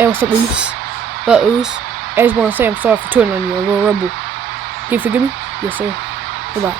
Hey, what's up, Oos? Oos? I just want to say I'm sorry for turning on you, a little Rumble. Can you forgive me? Yes, sir. Goodbye.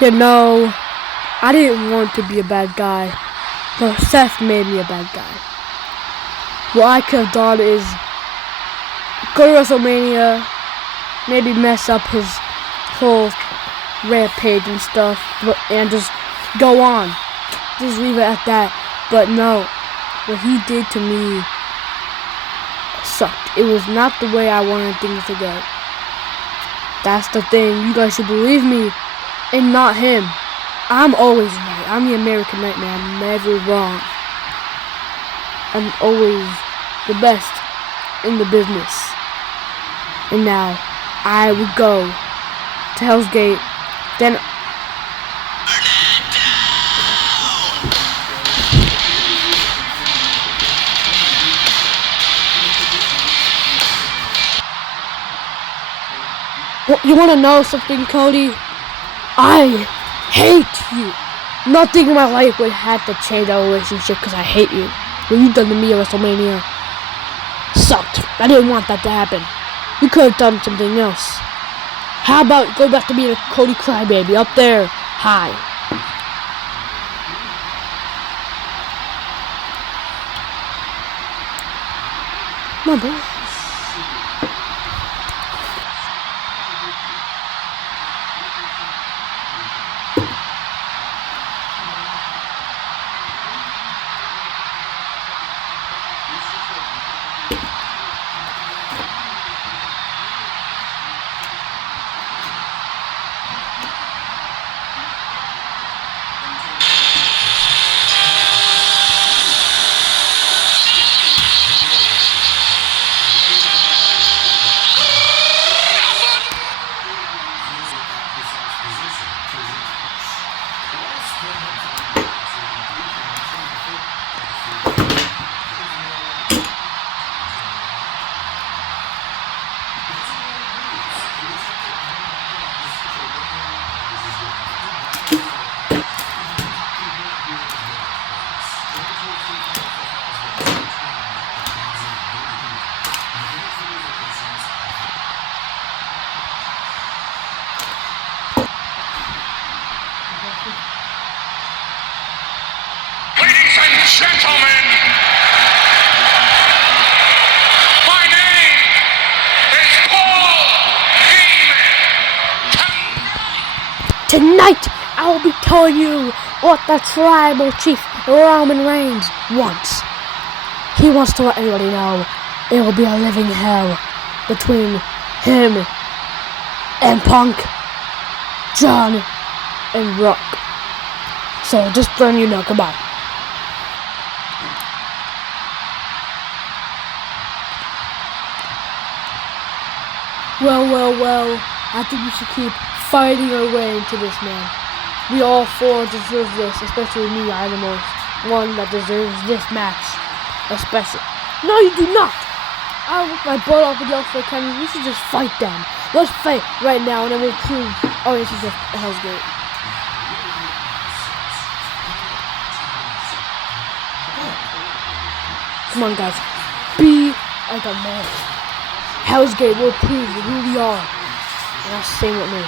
You know, I didn't want to be a bad guy, but Seth made me a bad guy. What I could have done is go to WrestleMania, maybe mess up his whole rampage and stuff, and just go on. Just leave it at that. But no, what he did to me sucked. It was not the way I wanted things to go. That's the thing. You guys should believe me. And not him. I'm always right. I'm the American Nightmare. I'm never wrong. I'm always the best in the business. And now, I would go to Hell's Gate. Then... Well, you want to know something, Cody? I hate you. Nothing in my life would have to change our relationship because I hate you. What you done to me at WrestleMania sucked. I didn't want that to happen. You could have done something else. How about go back to being a Cody Crybaby up there high? Come on, bro. Ladies and gentlemen, my name is Paul Heyman. Tonight, I will be telling you what the tribal chief Roman Reigns wants. He wants to let everybody know it will be a living hell between him and Punk, John, and Rock. So just letting you know, goodbye. Well, I think we should keep fighting our way into this, man. We all four deserve this, especially me. I'm the most one that deserves this match, especially. No, you do not! I work my butt off with y'all for Academy. We should just fight them. Let's fight right now, and then we'll prove. Oh, this is a Hell's Gate. Come on, guys. Be like a man. Hell's Gate will prove who we are. And that's the same with me.